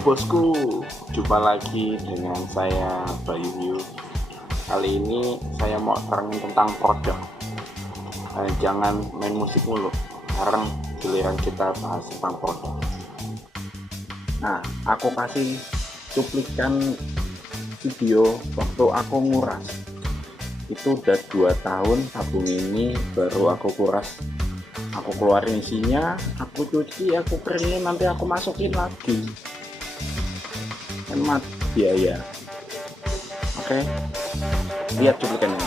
bosku, jumpa lagi dengan saya Bayu. Kali ini saya mau terangin tentang produk. Jangan main musik mulu. Sekarang giliran kita bahas tentang produk. Nah, aku kasih cuplikan video waktu aku nguras. Itu udah 2 tahun tabung ini baru aku kuras. Aku keluarin isinya, aku cuci, aku keringin, nanti aku masukin lagi. Hemat biaya. Oke, lihat cuplikannya.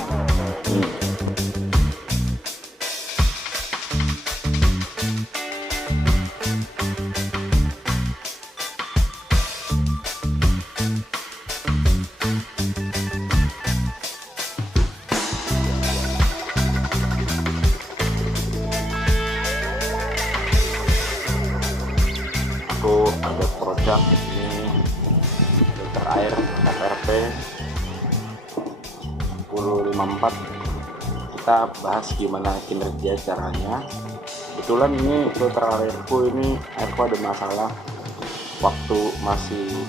Aku ada produk ini, filter air FRP 1054. Kita bahas gimana kinerja caranya. Kebetulan ini filter airku ada masalah waktu masih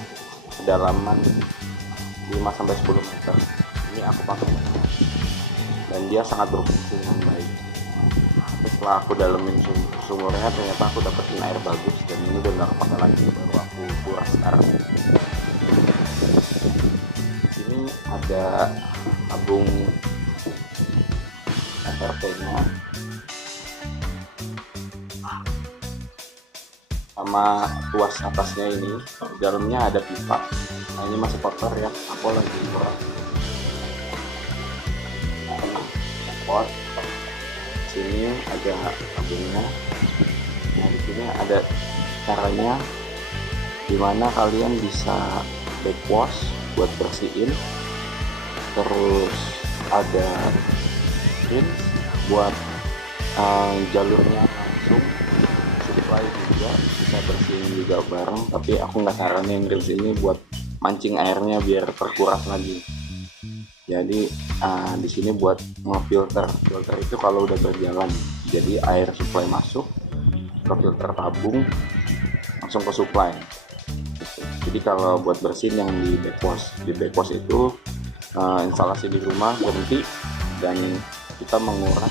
kedalaman 5-10 meter. Ini aku pakai dan dia sangat berfungsi dengan baik. Setelah aku dalemin sumurnya, ternyata aku dapetin air bagus dan ini udah nggak kepake lagi, baru aku kuras sekarang. Ini ada tabung FRP-nya sama tuas atasnya ini. Di dalamnya ada pipa. Nah, ini masih kotor ya, aku lagi kuras. Pot sini ada tabungnya. Nah, di sini ada caranya dimana kalian bisa backwash buat bersihin, terus ada rinse buat jalurnya langsung, supply juga bisa bersihin juga bareng. Tapi aku nggak saranin rinse ini buat mancing airnya biar terkuras lagi. Jadi di sini buat ngefilter. Filter itu kalau udah berjalan, jadi air supply masuk ke filter tabung langsung ke supply. Jadi kalau buat bersihin yang di backwash itu instalasi di rumah berhenti dan kita menguras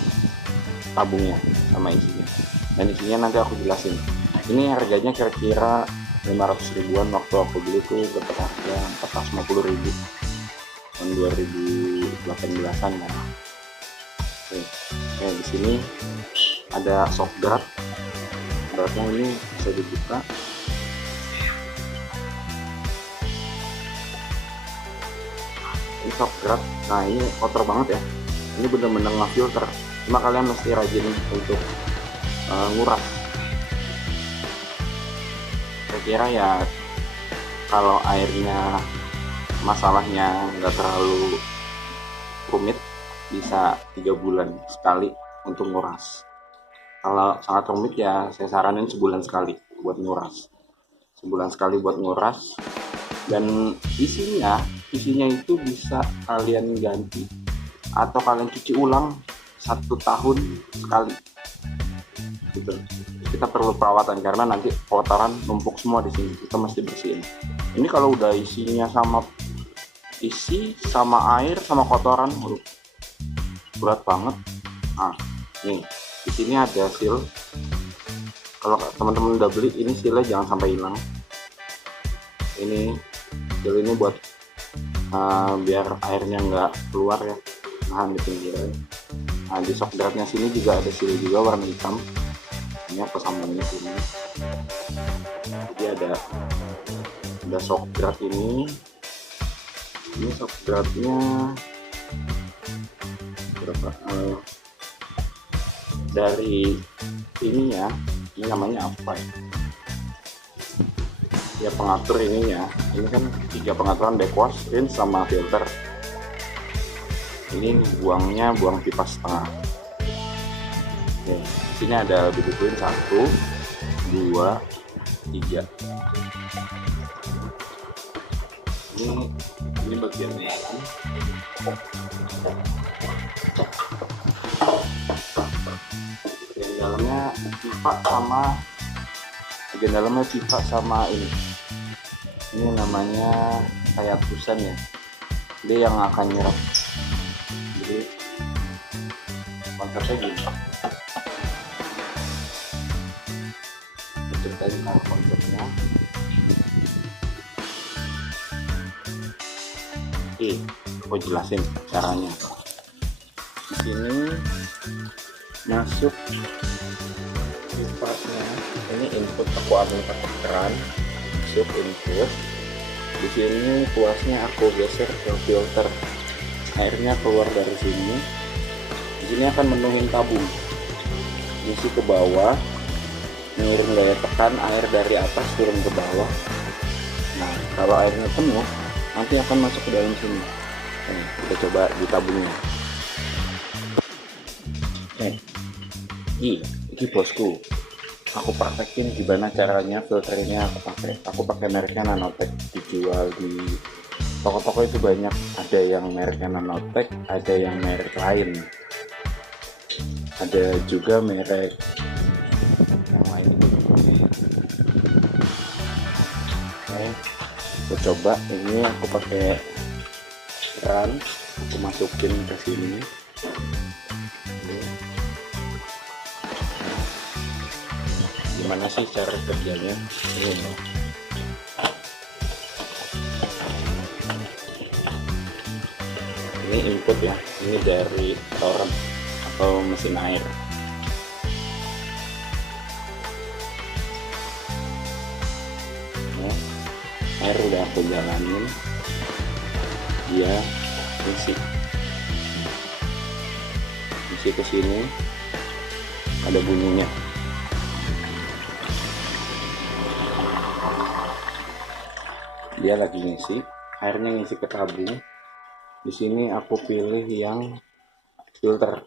tabungnya sama isinya. Dan isinya nanti aku jelasin. Ini harganya kira-kira 500 ribuan. Waktu aku beli tuh dapat harga 450 ribu tahun 2018-an ya. Oke, di sini ada shock guard. Guardnya ini bisa dibuka. Ini shock guard. Nah, ini kotor banget ya. Ini bener-bener nge-filter. Cuma kalian mesti rajin untuk nguras. Kira-kira ya kalau airnya masalahnya nggak terlalu rumit, bisa 3 bulan sekali untuk nguras. Kalau sangat rumit ya saya saranin sebulan sekali buat nguras. Dan isinya itu bisa kalian ganti atau kalian cuci ulang 1 tahun sekali gitu. Kita perlu perawatan karena nanti kotoran numpuk semua di sini, kita mesti bersihin. Ini kalau udah isinya sama air sama kotoran, berat banget. Nah, nih di sini ada seal. Kalau teman-teman udah beli, ini sealnya jangan sampai hilang. Ini seal ini buat biar airnya nggak keluar ya, nahan di pinggiran. Nah, di shock guardnya sini juga ada seal juga warna hitam. Ini aku sambungnya sini. Jadi ada shock guard ini shock guardnya berapa, dari ini ya, ini namanya apa ya, pengatur ininya. Ini kan 3 pengaturan, backwash, rinse sama filter. Ini buang pipa setengah. Oke, di sini ada dibukuin 1, 2, 3. Ini bagiannya kan. Bagian dalamnya pipa sama ini Ini namanya kayak tusen ya, dia yang akan nyerap. Jadi konsepnya gini, ceritain cara konsepnya. Oke, aku jelasin caranya. Di sini masuk pipanya, ini input aku ambil pakai keran, masuk input. Di sini tuasnya aku geser ke filter, airnya keluar dari sini. Di sini akan menuhin tabung, isi ke bawah, mengirim daya tekan air dari atas turun ke bawah. Nah, kalau airnya penuh, nanti akan masuk ke dalam sini. Kita coba di tabungnya. Ini bosku, aku praktekin gimana caranya filternya. Aku pakai mereknya Nanotech, dijual di toko-toko itu banyak. Ada yang mereknya Nanotech, ada yang merek lain, ada juga merek yang lain. Aku coba ini, aku pakai keran, aku masukin ke sini. Gimana sih cara kerjanya? Ini input ya, ini dari torrent atau mesin air. Air udah aku jalanin, dia isi ke sini, ada bunyinya. Dia lagi ngisi, airnya ngisi ke tabung. Di sini aku pilih yang filter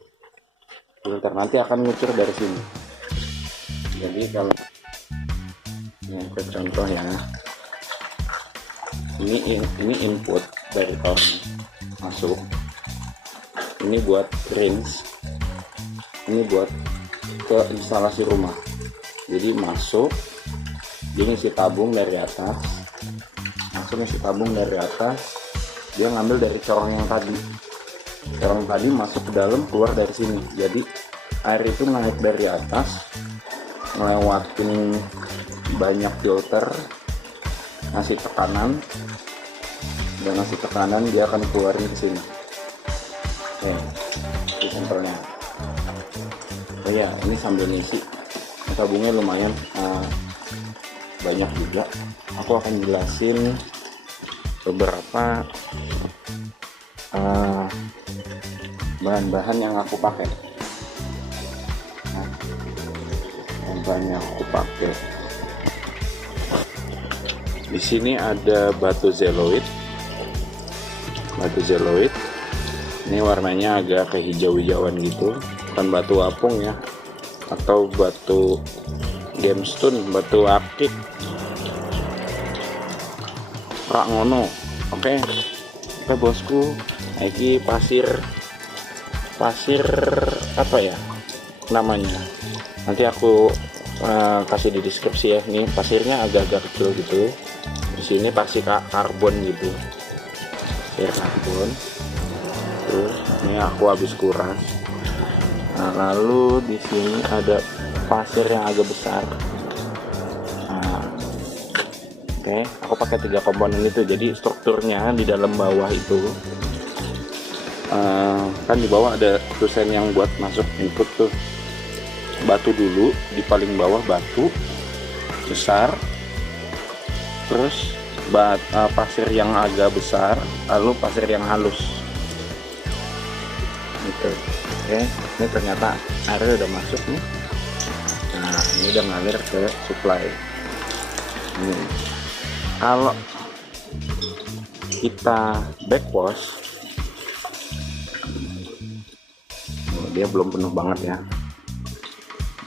nanti akan ngucur dari sini. Jadi kalau ini aku contoh ya, ini input dari torrent masuk, ini buat rinse, ini buat ke instalasi rumah. Jadi masuk, dia ngisi tabung dari atas, ngisi tabung dari atas, dia ngambil dari corong yang tadi masuk ke dalam, keluar dari sini. Jadi air itu naik dari atas, ngelewatin banyak filter, ngasih tekanan, dan ngasih tekanan dia akan keluarin ke sini. Itu sampelnya. Oh ya, ini sambil ngisi, tabungnya lumayan banyak juga. Aku akan jelasin beberapa bahan-bahan yang aku pakai. Bahan yang aku pakai. Di sini ada batu zeoloid. Ini warnanya agak kehijau-hijauan gitu, bukan batu apung ya, atau batu gemstone, batu akik. Rak ngono. Oke bosku, ini pasir apa ya namanya, nanti aku kasih di deskripsi ya. Ini pasirnya agak-agak kecil gitu. Di sini pasir karbon gitu, pasir karbon. Terus ini aku habis kuras. Nah, lalu di sini ada pasir yang agak besar. Oke, aku pakai 3 komponen itu. Jadi strukturnya di dalam bawah itu kan di bawah ada tusen yang buat masuk input tuh. Batu dulu di paling bawah, batu besar, terus pasir yang agak besar, lalu pasir yang halus gitu. Oke, ini ternyata airnya udah masuk nih. Nah, ini udah ngalir ke supply. Kalau kita backwash, dia belum penuh banget ya,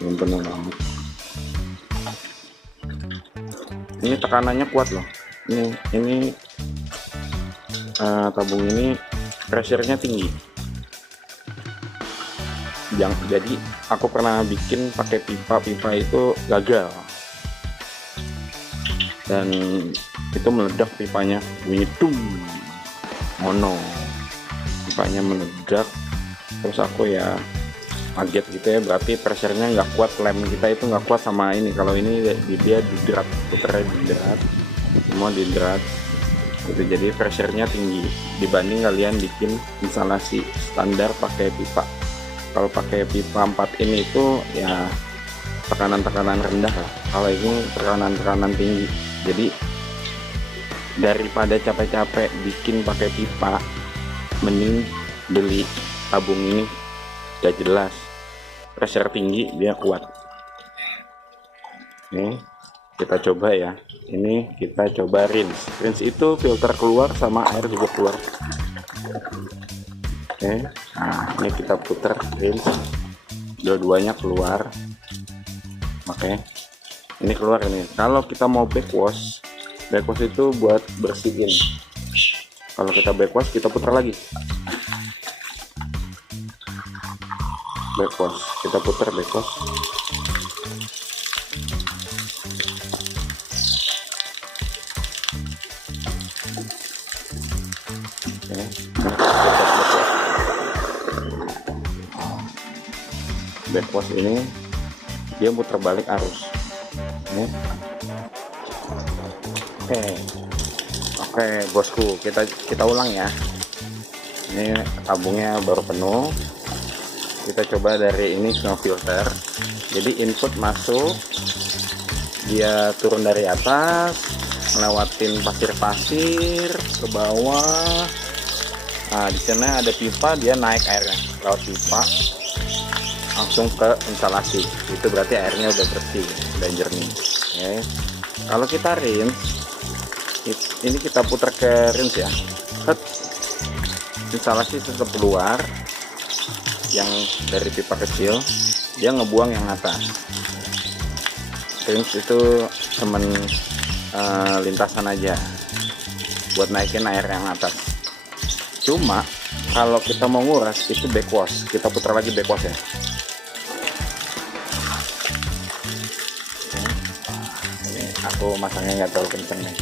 belum penuh banget. Ini tekanannya kuat loh. Ini tabung ini pressure-nya tinggi. Jadi aku pernah bikin pakai pipa itu gagal. Dan itu meledak pipanya, bunyi tum, mono, pipanya meledak. Terus aku ya kaget gitu ya, berarti pressure-nya nggak kuat, lem kita itu nggak kuat sama ini. Kalau ini dia didrat, puternya didrat, semua didrat itu, jadi pressure-nya tinggi dibanding kalian bikin instalasi standar pakai pipa. Kalau pakai pipa 4 ini itu ya tekanan-tekanan rendah lah, kalau ini tekanan-tekanan tinggi. Jadi daripada capek-capek bikin pakai pipa, mending beli tabung ini, gak jelas, pressure tinggi, dia kuat. Nih kita coba ya, ini kita coba rinse itu filter keluar sama air juga keluar. Oke, nah ini kita puter rinse, dua-duanya keluar. Oke, ini keluar ini. Kalau kita mau backwash itu buat bersihin. Kalau kita backwash, kita putar lagi. Backwash, kita putar backwash. Oke, backwash ini dia putar balik arus. Oke bosku, kita ulang ya. Ini tabungnya baru penuh. Kita coba dari ini ke filter. Jadi input masuk, dia turun dari atas, melewatin pasir-pasir ke bawah. Nah di sana ada pipa, dia naik airnya lewat pipa langsung ke instalasi. Itu berarti airnya udah bersih, udah jernih. Oke. Kalau kita rinse, ini kita putar ke rinse ya. Instalasi tetap keluar yang dari pipa kecil, dia ngebuang yang atas. Rinse itu cuman lintasan aja buat naikin air yang atas. Cuma kalau kita mau nguras itu backwash, kita putar lagi backwash ya. Ini aku masangnya nggak terlalu kenceng nih.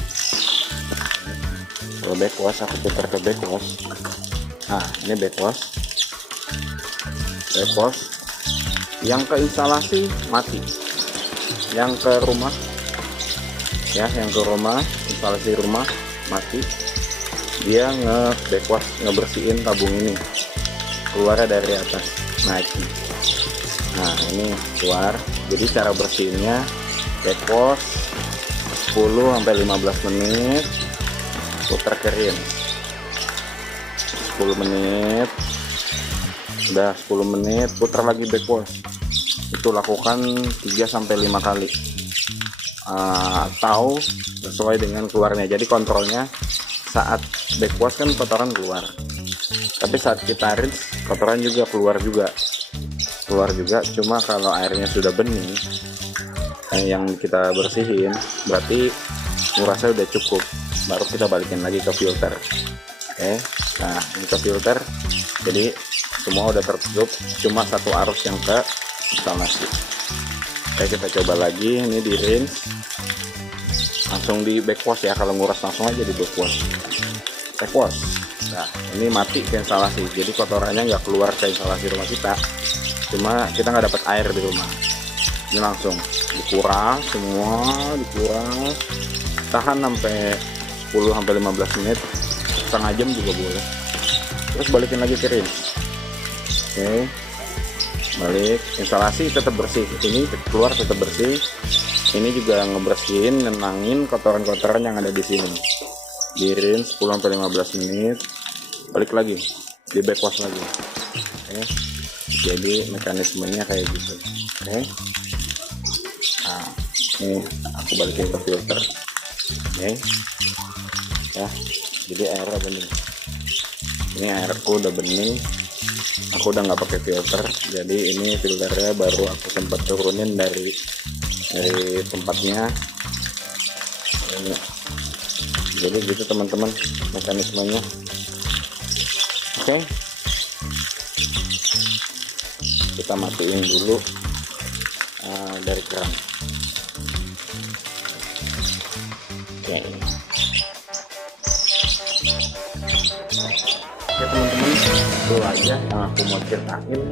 Kalau backwash aku putar ke backwash. Nah ini backwash yang ke instalasi mati, yang ke rumah ya, yang ke rumah, instalasi rumah mati. Dia backwash, ngebersihin tabung ini, keluarnya dari atas, naik. Nah ini keluar. Jadi cara bersihinnya backwash 10-15 menit, putar ke rinse 10 menit, udah 10 menit putar lagi backwash. Itu lakukan 3-5 kali, atau sesuai dengan keluarnya. Jadi kontrolnya saat backwash kan kotoran keluar, tapi saat kita rinse kotoran juga keluar juga. Cuma kalau airnya sudah bening, yang kita bersihin, berarti ngurasnya udah cukup, baru kita balikin lagi ke filter. Oke, nah ini ke filter, jadi semua udah tertutup, cuma satu arus yang ke instalasi. Oke, kita coba lagi, ini di rinse, langsung di backwash ya. Kalau nguras langsung aja di backwash. Nah ini mati ke instalasi, jadi kotorannya nggak keluar ke instalasi rumah kita, cuma kita nggak dapat air di rumah. Ini langsung dikuras semua, dikuras, tahan sampai 10-15 menit, setengah jam juga boleh. Terus balikin lagi ke rinse. Oke, balik, instalasi tetap bersih, ini keluar tetap bersih. Ini juga ngebersihin, nenangin kotoran-kotoran yang ada di sini. Di rinse 10-15 menit, balik lagi, di backwash lagi. Oke, jadi mekanismenya kayak gitu. Oke, nah ini aku balikin ke filter. Oke ya, jadi airnya bening. Ini airku udah bening, aku udah nggak pakai filter. Jadi ini filternya baru aku sempat turunin dari tempatnya ini. Jadi gitu teman-teman mekanismenya. Oke, kita matiin dulu dari keran. Oke. itu aja yang aku mau ceritain,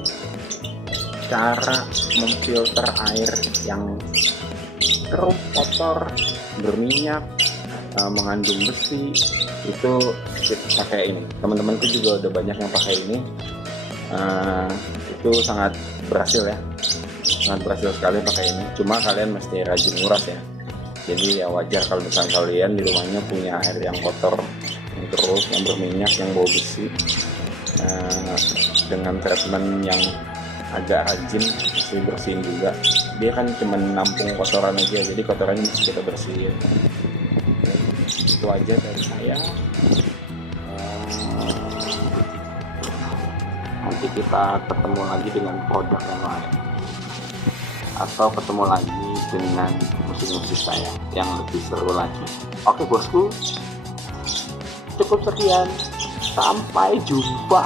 cara memfilter air yang keruh, kotor, berminyak, mengandung besi. Itu pakai ini. Teman-temanku juga udah banyak yang pakai ini. Itu sangat berhasil ya, sangat berhasil sekali pakai ini. Cuma kalian mesti rajin nguras ya. Jadi ya wajar kalau misalnya kalian di rumahnya punya air yang kotor, yang keruh, yang berminyak, yang bau besi. Dengan treatment yang agak rajin, mesti bersihin juga. Dia kan cuma nampung kotoran aja, jadi kotorannya mesti kita bersihin. Itu aja dari saya. Nanti kita ketemu lagi dengan produk yang lain, atau ketemu lagi dengan musik-musik saya yang lebih seru lagi. Oke bosku, cukup sekian, sampai jumpa.